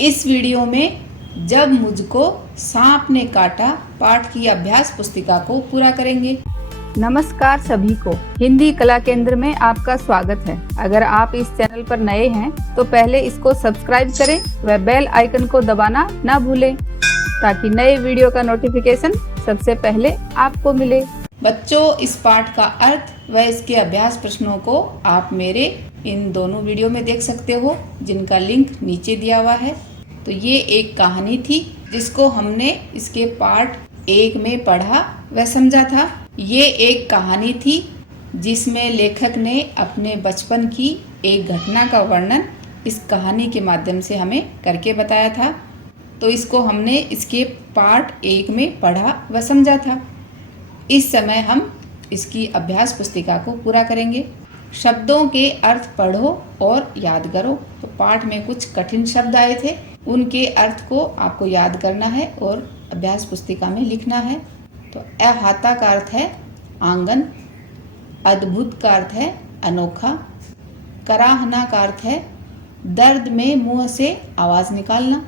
इस वीडियो में जब मुझको सांप ने काटा पाठ की अभ्यास पुस्तिका को पूरा करेंगे। नमस्कार सभी को, हिंदी कला केंद्र में आपका स्वागत है। अगर आप इस चैनल पर नए हैं तो पहले इसको सब्सक्राइब करें व बेल आइकन को दबाना ना भूलें ताकि नए वीडियो का नोटिफिकेशन सबसे पहले आपको मिले। बच्चों, इस पाठ का अर्थ व इसके अभ्यास प्रश्नों को आप मेरे इन दोनों वीडियो में देख सकते हो, जिनका लिंक नीचे दिया हुआ है। तो ये एक कहानी थी जिसको हमने इसके पार्ट 1 में पढ़ा व समझा था। ये एक कहानी थी जिसमें लेखक ने अपने बचपन की एक घटना का वर्णन इस कहानी के माध्यम से हमें करके बताया था। तो इसको हमने इसके पार्ट 1 में पढ़ा व समझा था। इस समय हम इसकी अभ्यास पुस्तिका को पूरा करेंगे। शब्दों के अर्थ पढ़ो और याद करो। तो पाठ में कुछ कठिन शब्द आए थे, उनके अर्थ को आपको याद करना है और अभ्यास पुस्तिका में लिखना है। तो अहाता का अर्थ है आंगन, अद्भुत का अर्थ है अनोखा, कराहना का अर्थ है दर्द में मुंह से आवाज़ निकालना,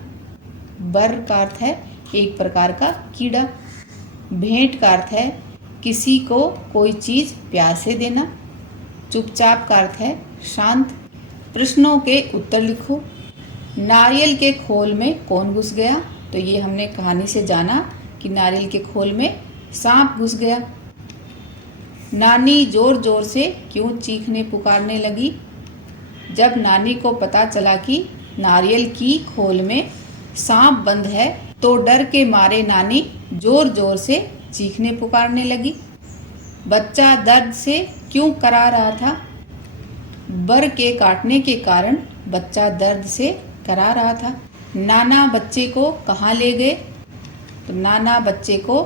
बर का अर्थ है एक प्रकार का कीड़ा, भेंट का अर्थ है किसी को कोई चीज़ प्यार से देना, चुपचाप का अर्थ है शांत। प्रश्नों के उत्तर लिखो। नारियल के खोल में कौन घुस गया? तो ये हमने कहानी से जाना कि नारियल के खोल में सांप घुस गया। नानी जोर जोर से क्यों चीखने पुकारने लगी? जब नानी को पता चला कि नारियल की खोल में सांप बंद है तो डर के मारे नानी जोर जोर से चीखने पुकारने लगी। बच्चा दर्द से क्यों करा रहा था? बर के काटने के कारण बच्चा दर्द से करा रहा था। नाना बच्चे को कहाँ ले गए? तो नाना बच्चे को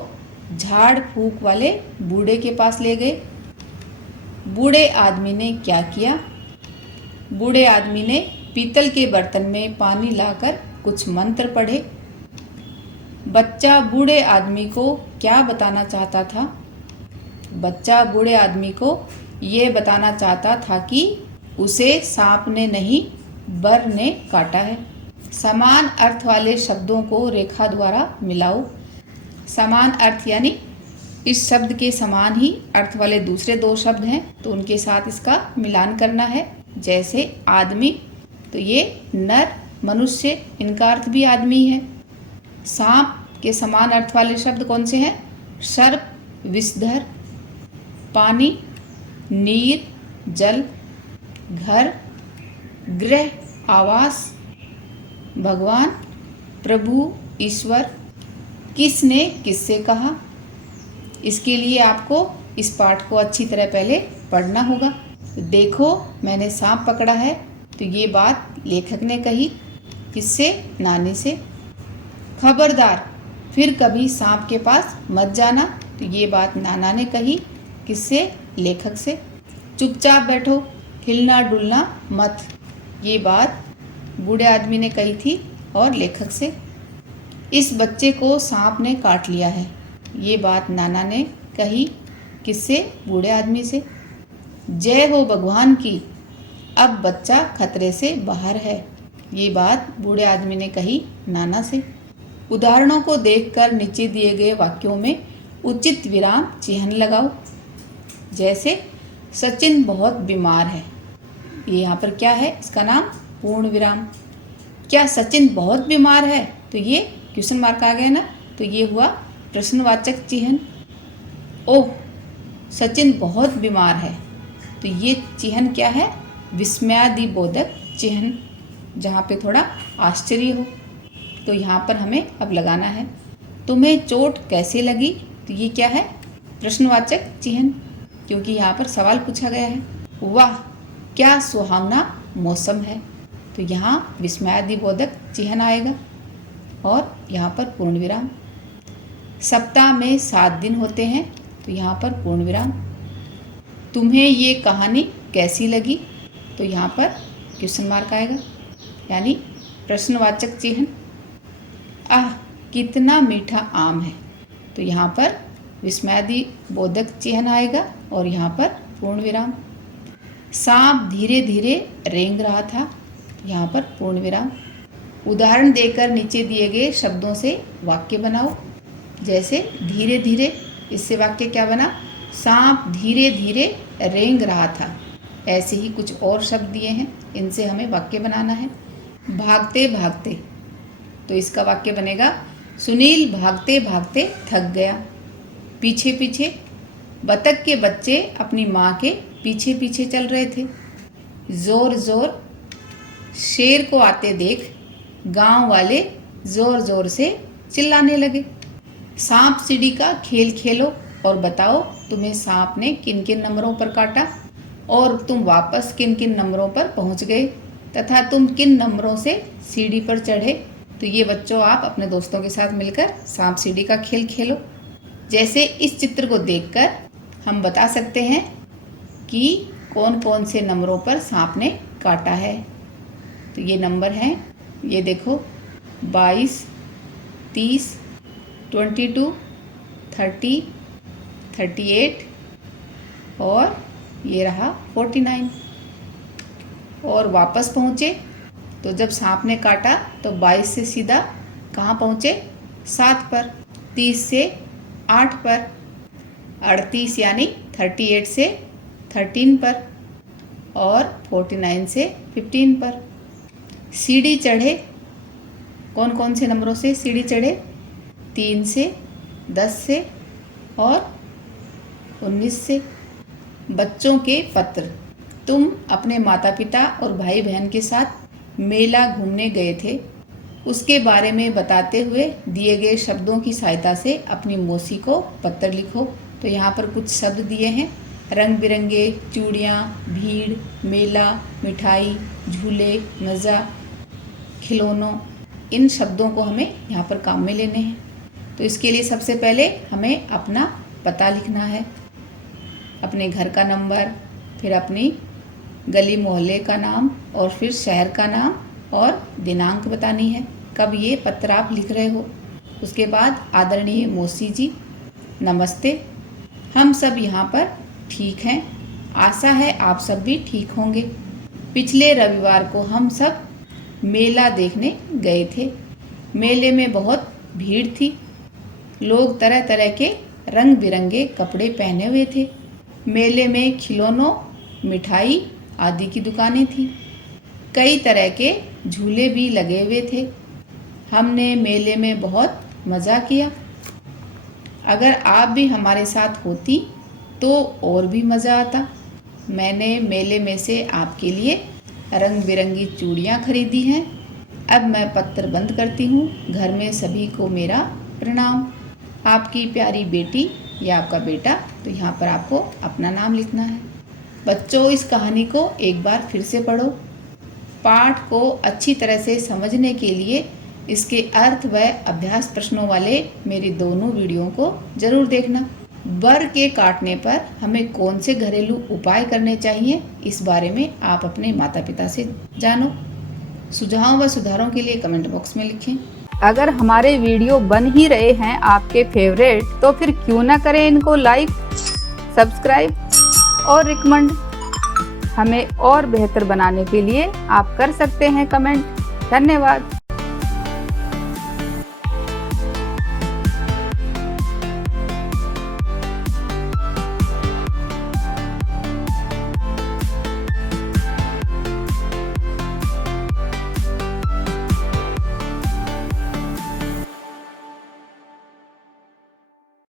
झाड़ फूक वाले बूढ़े के पास ले गए। बूढ़े आदमी ने क्या किया? बूढ़े आदमी ने पीतल के बर्तन में पानी लाकर कुछ मंत्र पढ़े। बच्चा बूढ़े आदमी को क्या बताना चाहता था? बच्चा बूढ़े आदमी को ये बताना चाहता था कि उसे सांप ने नहीं, बर ने काटा है। समान अर्थ वाले शब्दों को रेखा द्वारा मिलाओ। समान अर्थ यानी इस शब्द के समान ही अर्थ वाले दूसरे 2 शब्द हैं तो उनके साथ इसका मिलान करना है। जैसे आदमी, तो ये नर, मनुष्य, इनका अर्थ भी आदमी है। सांप के समान अर्थ वाले शब्द कौन से हैं? सर्प, विषधर, पानी, नीर, जल, घर, गृह, आवास, भगवान, प्रभु, ईश्वर। किसने किससे कहा? इसके लिए आपको इस पाठ को अच्छी तरह पहले पढ़ना होगा। तो देखो, मैंने सांप पकड़ा है, तो ये बात लेखक ने कही किससे? नानी से। खबरदार, फिर कभी सांप के पास मत जाना, तो ये बात नाना ने कही किससे? लेखक से। चुपचाप बैठो, हिलना डुलना मत, ये बात बूढ़े आदमी ने कही थी और लेखक से। इस बच्चे को सांप ने काट लिया है, ये बात नाना ने कही किससे? बूढ़े आदमी से। जय हो भगवान की, अब बच्चा खतरे से बाहर है, ये बात बूढ़े आदमी ने कही नाना से। उदाहरणों को देखकर नीचे दिए गए वाक्यों में उचित विराम चिन्ह लगाओ। जैसे सचिन बहुत बीमार है, ये यहाँ पर क्या है? इसका नाम पूर्ण विराम। क्या सचिन बहुत बीमार है? तो ये क्वेश्चन मार्क आ गया ना, तो ये हुआ प्रश्नवाचक चिन्ह। ओह, सचिन बहुत बीमार है, तो ये चिन्ह क्या है? विस्मयादिबोधक चिन्ह, जहाँ पे थोड़ा आश्चर्य हो। तो यहाँ पर हमें अब लगाना है। तुम्हें चोट कैसे लगी? तो ये क्या है? प्रश्नवाचक चिन्ह, क्योंकि यहाँ पर सवाल पूछा गया है। वाह, क्या सुहावना मौसम है, तो यहाँ विस्मयादिबोधक चिन्ह आएगा और यहाँ पर पूर्ण विराम। सप्ताह में 7 दिन होते हैं, तो यहाँ पर पूर्ण विराम। तुम्हें ये कहानी कैसी लगी? तो यहाँ पर क्वेश्चन मार्क आएगा, यानी प्रश्नवाचक चिन्ह। आह, कितना मीठा आम है, तो यहाँ पर विस्मयादिबोधक चिन्ह आएगा और यहाँ पर पूर्ण विराम। सांप धीरे धीरे रेंग रहा था, यहाँ पर पूर्ण विराम। उदाहरण देकर नीचे दिए गए शब्दों से वाक्य बनाओ। जैसे धीरे धीरे, इससे वाक्य क्या बना? सांप धीरे धीरे रेंग रहा था। ऐसे ही कुछ और शब्द दिए हैं, इनसे हमें वाक्य बनाना है। भागते भागते, तो इसका वाक्य बनेगा सुनील भागते भागते थक गया। पीछे पीछे, बतख के बच्चे अपनी माँ के पीछे पीछे चल रहे थे। जोर जोर, शेर को आते देख गांव वाले जोर जोर से चिल्लाने लगे। सांप सीढ़ी का खेल खेलो और बताओ तुम्हें सांप ने किन किन नंबरों पर काटा और तुम वापस किन किन नंबरों पर पहुंच गए तथा तुम किन नंबरों से सीढ़ी पर चढ़े। तो ये बच्चों आप अपने दोस्तों के साथ मिलकर सांप सीढ़ी का खेल खेलो। जैसे इस चित्र को देखकर हम बता सकते हैं कि कौन कौन से नंबरों पर सांप ने काटा है। तो ये नंबर हैं, ये देखो 22, 30, 22, 30, 38 और ये रहा 49। और वापस पहुँचे तो जब सांप ने काटा तो 22 से सीधा कहाँ पहुँचे? 7 पर। 30 से 8 पर। 38 यानी 38 से 13 पर और 49 से 15 पर। सीढ़ी चढ़े, कौन कौन से नंबरों से सीढ़ी चढ़े? 3 से, 10 से और 19 से। बच्चों के पत्र, तुम अपने माता पिता और भाई बहन के साथ मेला घूमने गए थे, उसके बारे में बताते हुए दिए गए शब्दों की सहायता से अपनी मौसी को पत्र लिखो। तो यहाँ पर कुछ शब्द दिए हैं, रंग बिरंगे, चूड़ियाँ, भीड़, मेला, मिठाई, झूले, मज़ा, खिलौनों। इन शब्दों को हमें यहाँ पर काम में लेने हैं। तो इसके लिए सबसे पहले हमें अपना पता लिखना है, अपने घर का नंबर, फिर अपनी गली मोहल्ले का नाम और फिर शहर का नाम और दिनांक बतानी है कब ये पत्र आप लिख रहे हो। उसके बाद आदरणीय मौसी जी, नमस्ते, हम सब यहाँ पर ठीक हैं, आशा है आप सब भी ठीक होंगे। पिछले रविवार को हम सब मेला देखने गए थे। मेले में बहुत भीड़ थी, लोग तरह तरह के रंग बिरंगे कपड़े पहने हुए थे। मेले में खिलौनों, मिठाई आदि की दुकानें थीं। कई तरह के झूले भी लगे हुए थे। हमने मेले में बहुत मज़ा किया। अगर आप भी हमारे साथ होती तो और भी मज़ा आता। मैंने मेले में से आपके लिए रंग बिरंगी चूड़ियाँ खरीदी हैं। अब मैं पत्र बंद करती हूँ। घर में सभी को मेरा प्रणाम। आपकी प्यारी बेटी या आपका बेटा। तो यहाँ पर आपको अपना नाम लिखना है। बच्चों, इस कहानी को एक बार फिर से पढ़ो। पाठ को अच्छी तरह से समझने के लिए इसके अर्थ व अभ्यास प्रश्नों वाले मेरी दोनों वीडियो को ज़रूर देखना। बर के काटने पर हमें कौन से घरेलू उपाय करने चाहिए, इस बारे में आप अपने माता पिता से जानो। सुझाव व सुधारों के लिए कमेंट बॉक्स में लिखें। अगर हमारे वीडियो बन ही रहे हैं आपके फेवरेट, तो फिर क्यों ना करें इनको लाइक, सब्सक्राइब और रिकमेंड। हमें और बेहतर बनाने के लिए आप कर सकते हैं कमेंट। धन्यवाद।